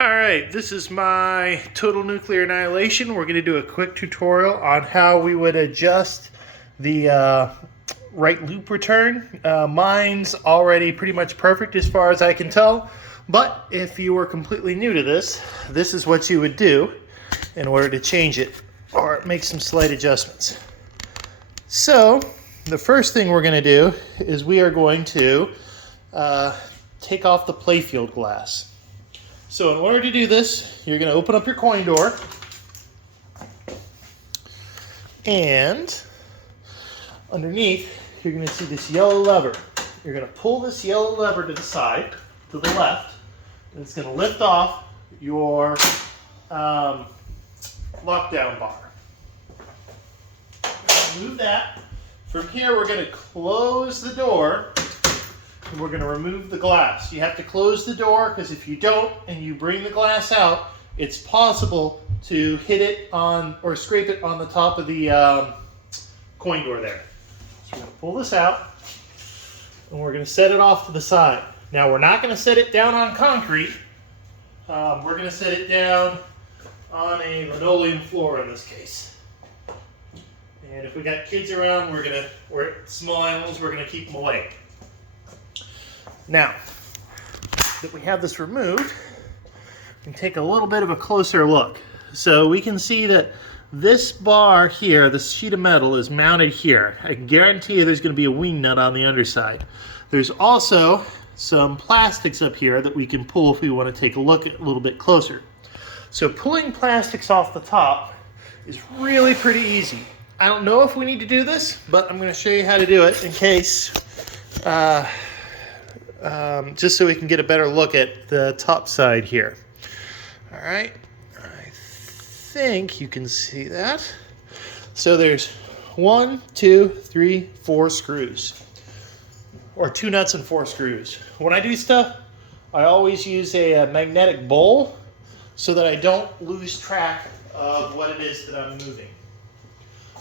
Alright, this is my total nuclear annihilation. We're going to do a quick tutorial on how we would adjust the right loop return. Mine's already pretty much perfect as far as I can tell, but if you were completely new to this, this is what you would do in order to change it or make some slight adjustments. So, the first thing we're going to do is we are going to take off the playfield glass. So in order to do this, you're going to open up your coin door, and underneath you're going to see this yellow lever. You're going to pull this yellow lever to the side, to the left, and it's going to lift off your lockdown bar. Move that. From here we're going to close the door. And we're going to remove the glass. You have to close the door because if you don't and you bring the glass out, it's possible to hit it on or scrape it on the top of the coin door there. So we're going to pull this out and we're going to set it off to the side. Now we're not going to set it down on concrete. We're going to set it down on a linoleum floor in this case. And if we got kids around, we're small animals, we're going to keep them away. Now that we have this removed, we can take a little bit of a closer look. So we can see that this bar here, this sheet of metal, is mounted here. I can guarantee you there's going to be a wing nut on the underside. There's also some plastics up here that we can pull if we want to take a look at a little bit closer. So pulling plastics off the top is really pretty easy. I don't know if we need to do this, but I'm going to show you how to do it in case just so we can get a better look at the top side here. All right, I think you can see that. So there's 1, 2, 3, 4 screws, or 2 nuts and 4 screws. When I do stuff, I always use a magnetic bowl so that I don't lose track of what it is that I'm moving.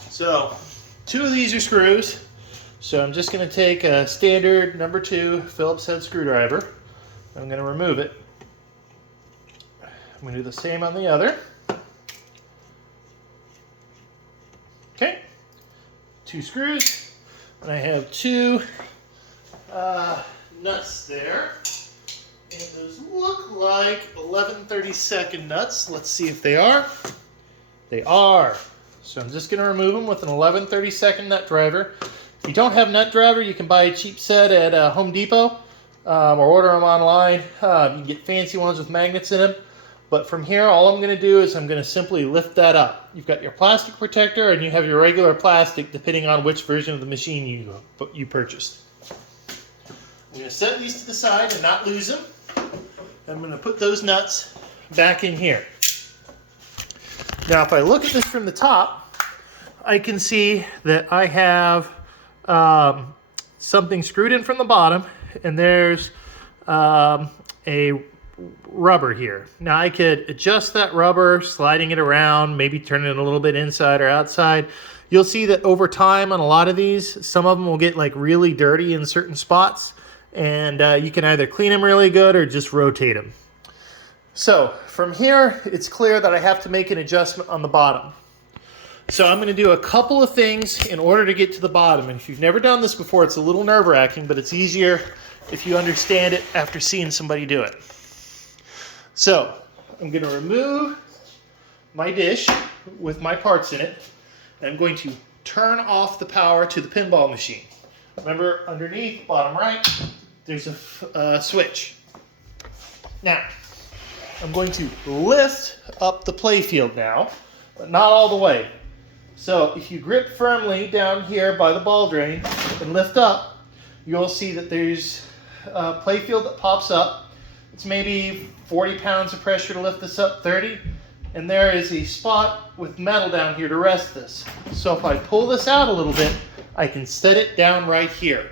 So 2 of these are screws. So I'm just going to take a standard number 2 Phillips head screwdriver. I'm going to remove it. I'm going to do the same on the other. Okay, 2 screws, and I have 2 nuts there. And those look like 11/32 nuts. Let's see if they are. They are. So I'm just going to remove them with an 11/32 nut driver. If you don't have nut driver, you can buy a cheap set at Home Depot or order them online. You can get fancy ones with magnets in them. But from here, all I'm going to do is I'm going to simply lift that up. You've got your plastic protector and you have your regular plastic depending on which version of the machine you purchased. I'm going to set these to the side and not lose them. I'm going to put those nuts back in here. Now if I look at this from the top, I can see that I have something screwed in from the bottom, and there's a rubber here. Now I could adjust that rubber, sliding it around, maybe turning it a little bit inside or outside. You'll see that over time on a lot of these, some of them will get like really dirty in certain spots, and you can either clean them really good or just rotate them. So from here, it's clear that I have to make an adjustment on the bottom. So I'm going to do a couple of things in order to get to the bottom. And if you've never done this before, it's a little nerve-wracking, but it's easier if you understand it after seeing somebody do it. So I'm going to remove my dish with my parts in it, and I'm going to turn off the power to the pinball machine. Remember, underneath, bottom right, there's a switch. Now, I'm going to lift up the playfield now, but not all the way. So if you grip firmly down here by the ball drain and lift up, you'll see that there's a playfield that pops up. It's maybe 40 pounds of pressure to lift this up, 30. And there is a spot with metal down here to rest this. So if I pull this out a little bit, I can set it down right here.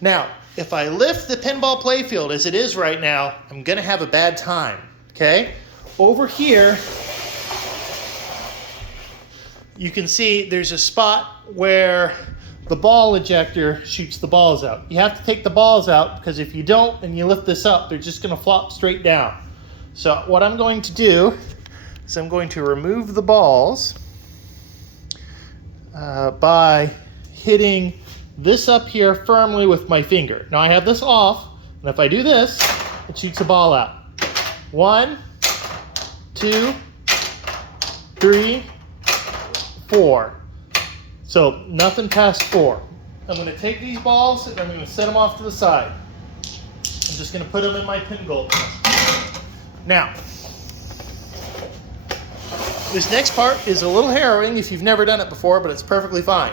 Now, if I lift the pinball playfield as it is right now, I'm going to have a bad time, okay? Over here, you can see there's a spot where the ball ejector shoots the balls out. You have to take the balls out because if you don't and you lift this up, they're just going to flop straight down. So what I'm going to do is I'm going to remove the balls by hitting this up here firmly with my finger. Now I have this off, and if I do this, it shoots a ball out. 1, 2, 3, 4. So nothing past 4. I'm going to take these balls and I'm going to set them off to the side. I'm just going to put them in my Pinball. Now, this next part is a little harrowing if you've never done it before, but it's perfectly fine.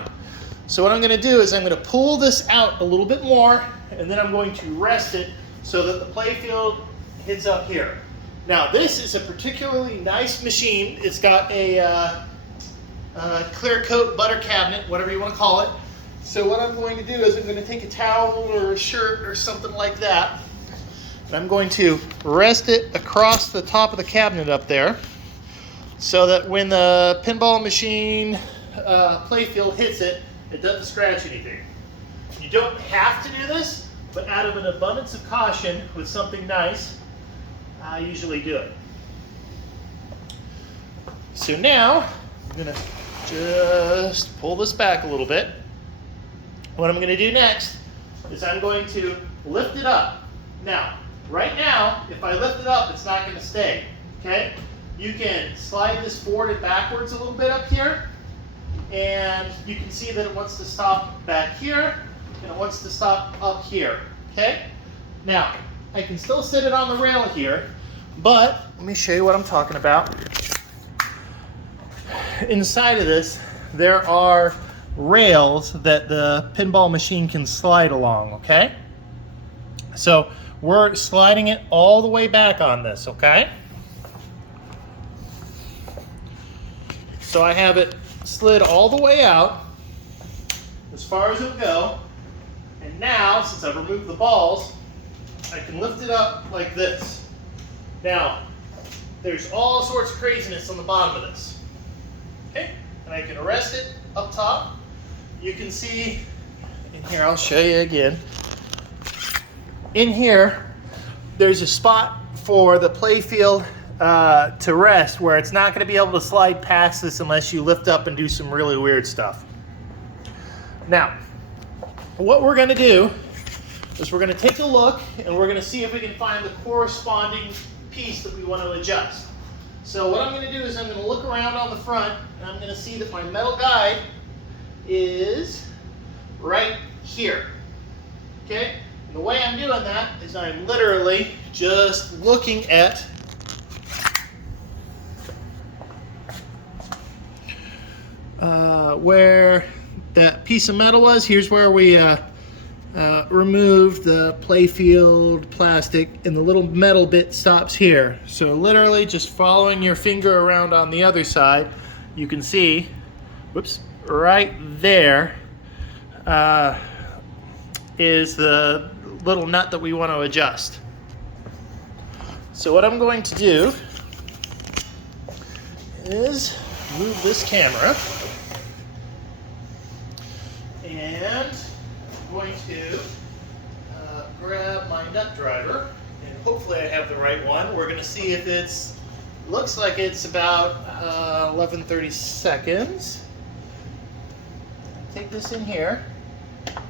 So what I'm going to do is I'm going to pull this out a little bit more, and then I'm going to rest it so that the playfield hits up here. Now, this is a particularly nice machine. It's got a clear coat butter cabinet, whatever you want to call it. So what I'm going to do is I'm going to take a towel or a shirt or something like that, and I'm going to rest it across the top of the cabinet up there so that when the pinball machine playfield hits it, it doesn't scratch anything. You don't have to do this, but out of an abundance of caution with something nice, I usually do it. So now, I'm going to just pull this back a little bit. What I'm going to do next is I'm going to lift it up. Now, right now, if I lift it up, it's not going to stay, okay? You can slide this forward and backwards a little bit up here, and you can see that it wants to stop back here, and it wants to stop up here, okay? Now, I can still sit it on the rail here, but let me show you what I'm talking about. Inside of this, there are rails that the pinball machine can slide along, okay? So we're sliding it all the way back on this, okay? So I have it slid all the way out as far as it'll go, and now, since I've removed the balls, I can lift it up like this. Now, there's all sorts of craziness on the bottom of this. Okay, and I can arrest it up top. You can see in here, I'll show you again. In here, there's a spot for the playfield to rest where it's not going to be able to slide past this unless you lift up and do some really weird stuff. Now, what we're going to do is we're going to take a look and we're going to see if we can find the corresponding piece that we want to adjust. So what I'm going to do is I'm going to look around on the front and I'm going to see that my metal guide is right here. Okay? And the way I'm doing that is I'm literally just looking at where that piece of metal was. Here's where we removed the playfield plastic, and the little metal bit stops here. So literally just following your finger around on the other side, you can see, whoops, right there is the little nut that we want to adjust. So what I'm going to do is move this camera, and I'm going to grab my nut driver, and hopefully I have the right one. We're going to see if it's, looks like it's about 11/32. Take this in here,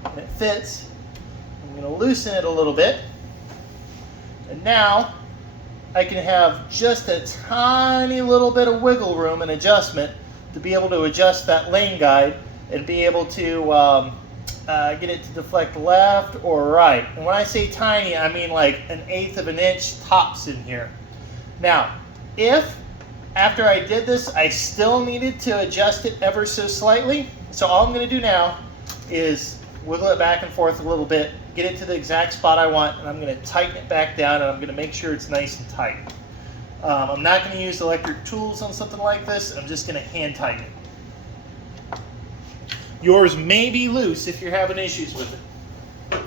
and it fits. I'm going to loosen it a little bit, and now I can have just a tiny little bit of wiggle room and adjustment to be able to adjust that lane guide and be able to get it to deflect left or right. And when I say tiny, I mean like 1/8 of an inch tops in here. Now, if after I did this, I still needed to adjust it ever so slightly, so all I'm going to do now is wiggle it back and forth a little bit, get it to the exact spot I want, and I'm going to tighten it back down, and I'm going to make sure it's nice and tight. I'm not going to use electric tools on something like this. I'm just going to hand tighten it. Yours may be loose if you're having issues with it.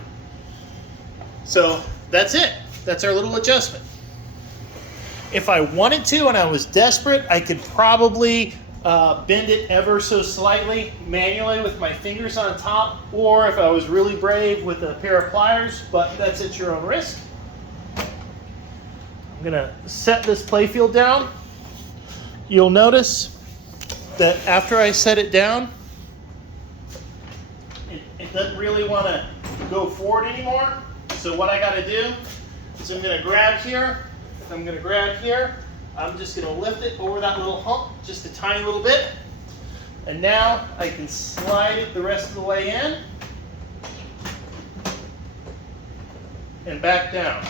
So that's it. That's our little adjustment. If I wanted to and I was desperate, I could probably bend it ever so slightly manually with my fingers on top, or if I was really brave with a pair of pliers, but that's at your own risk. I'm I'm gonna set this playfield down. You'll notice that after I set it down, it doesn't really want to go forward anymore. So what I got to do is I'm going to grab here. I'm going to grab here. I'm just going to lift it over that little hump just a tiny little bit. And now I can slide it the rest of the way in and back down.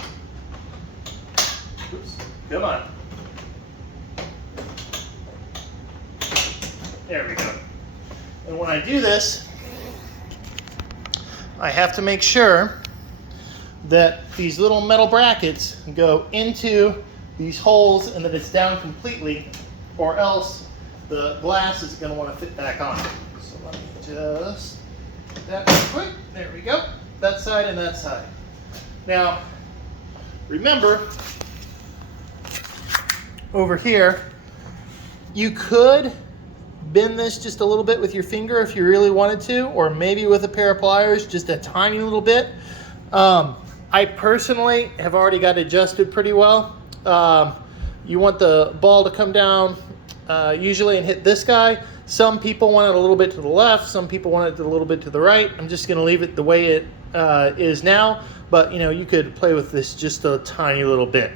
Oops, come on. There we go. And when I do this, I have to make sure that these little metal brackets go into these holes and that it's down completely, or else the glass is going to want to fit back on. So let me just get that real quick. There we go. That side and that side. Now, remember, over here, you could bend this just a little bit with your finger if you really wanted to, or maybe with a pair of pliers, just a tiny little bit. I personally have already got it adjusted pretty well. You want the ball to come down usually and hit this guy. Some people want it a little bit to the left, some people want it a little bit to the right. I'm just going to leave it the way it is now, but you know, you could play with this just a tiny little bit.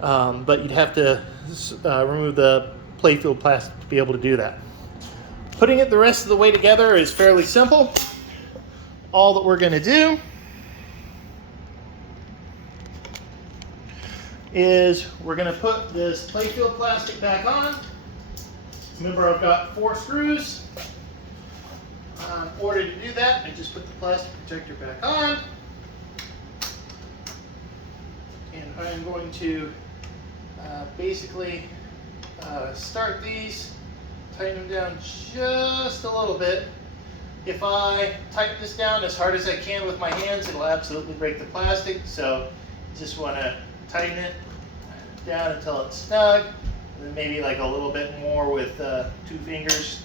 But you'd have to remove the playfield plastic to be able to do that. Putting it the rest of the way together is fairly simple. All that we're going to do is we're going to put this playfield plastic back on. Remember, I've got 4 screws. In order to do that, I just put the plastic protector back on. And I'm going to basically start these, tighten them down just a little bit. If I tighten this down as hard as I can with my hands, it'll absolutely break the plastic. So just want to tighten it down until it's snug, and then maybe like a little bit more with 2 fingers.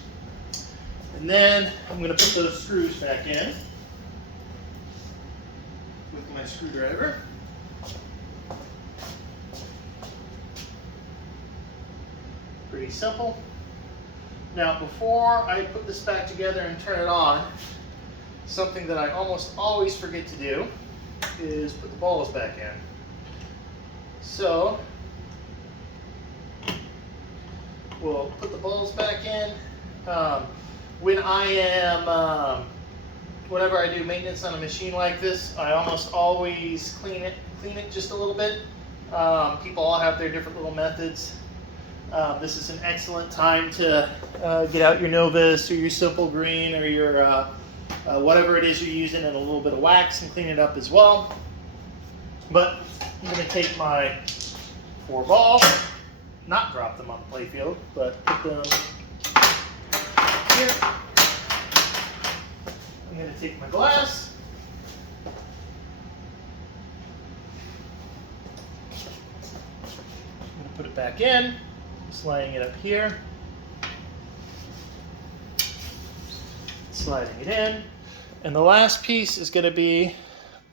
And then I'm going to put those screws back in with my screwdriver. Pretty simple. Now, before I put this back together and turn it on, something that I almost always forget to do is put the balls back in. So, we'll put the balls back in. When I am, whenever I do maintenance on a machine like this, I almost always clean it just a little bit. People all have their different little methods. This is an excellent time to get out your Novus or your Simple Green or your whatever it is you're using, and a little bit of wax and clean it up as well. But I'm going to take my 4 balls, not drop them on the playfield, but put them here. I'm going to take my glass. I'm going to put it back in. Sliding it up here, sliding it in, and the last piece is going to be